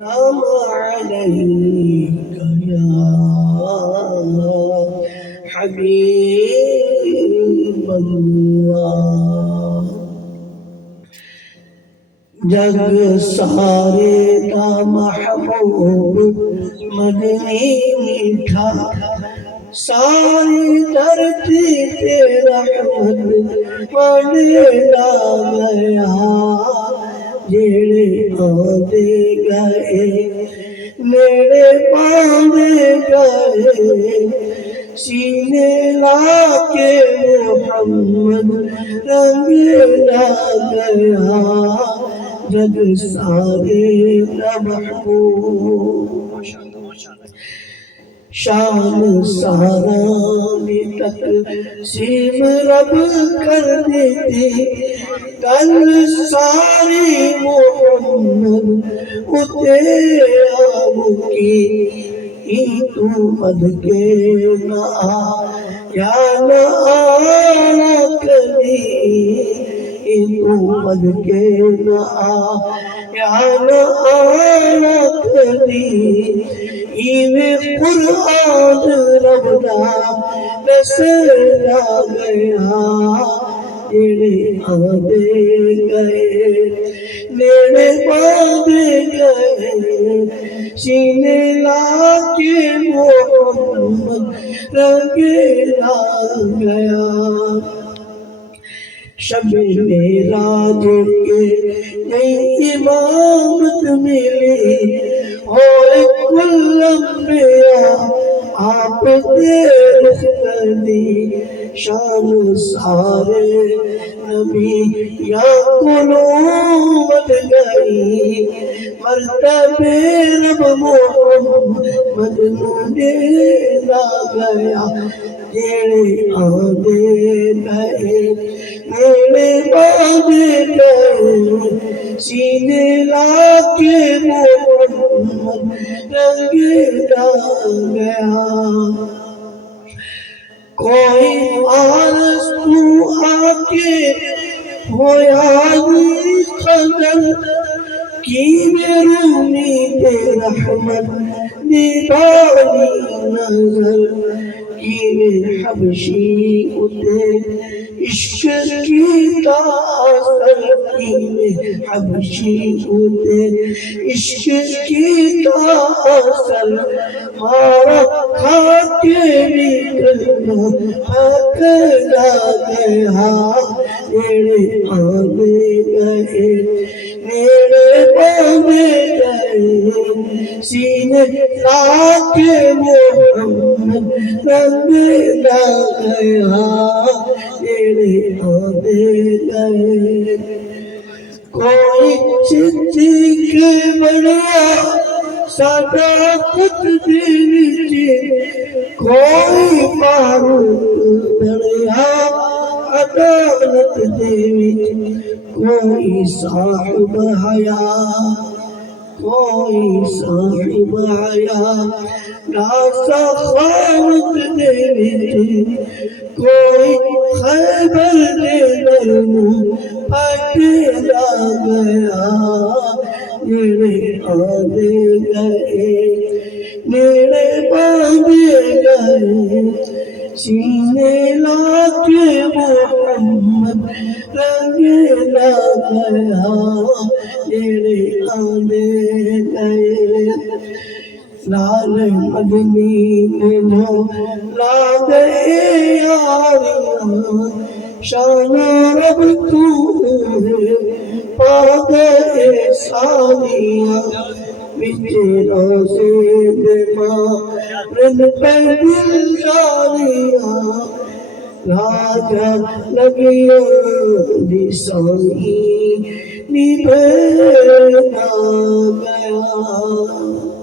سلام عليك يا حبيب الله جگ سارے کا محبوب مدنی میٹھا ساری دھرتی پہ رحمت پڑھتا گیا جڑے آدھے گئے میرے پاندے گئے سینے لا کے محمد رنگ لا گیا جگ سارے کا محبوب شان سارا میں تقسیم رب کر دیتی کل ساری محمد اتیاب کی تو مد کے نہ یا نہ آنا کبھی تو مد کے نہ یا نہ آنا کبھی ایویں قرآن ربنا بسرا گیا جڑے آدھے گئے میرے پاندے گئے سینے لا کے محمد رنگ لا گیا شب معراج کے نئی امامت ملی ہوئے کل انبیاء آپ کے رخ کردی شان سارے نبی یا قلوبت گئی مرتبے رب محمد نے لا گیا جڑے آدھے گئے میرے باندے گئے سینے لا کے محمد رنگ لا گیا کوئی آرزو آکے ہویا قدر کی رومی پہ رحمت دیوانی نظر کی حبشی اتے عشق کی تاثر کی حبشی اتے عشق کی تاثر مارا کھا کے بھی کرنا حق لا گیا میرے آدھے گئے میرے باندے گئے سینے لا کے محمد رنگ لا گیا میرے آدھے گئے کوئی صدیق بڑھیا صداقت دے وچ کوئی فاروق بڑھیا عدالت دے وچ کوئی صاحب حیا کوئی صاحب حیا سخاوت دے وچ کوئی خیبر دے درنوں پٹ لا گیا میرے آدھے گئے میرے باندے گئے سینے لا کے محمد رنگ لا گیا میرے آدھے گئے لال مدنی میں جو لا گئے یاریاں شان رب تو ہے پا گئے سالیاں بچے روزے دے مارن پہ دل جاریاں راجہ لگیوں دی سانی نبھینا گیا